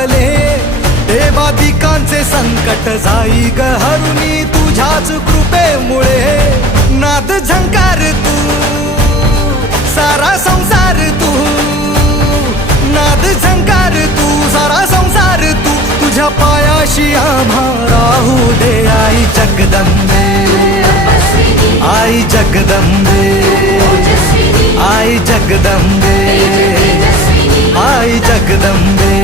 पावले, देवादिकांचे संकट जाई ग हरुनी तुझ्याच कृपेमुळे. नाद झंकार तू, सारा संसार तू, नाद झंकार तू, सारा संसार तू, तुझ्या पायाशी आम्हा राहू दे. आई जगदंबे, आई जगदंबे, आई जगदंबे, आई जगदंबे.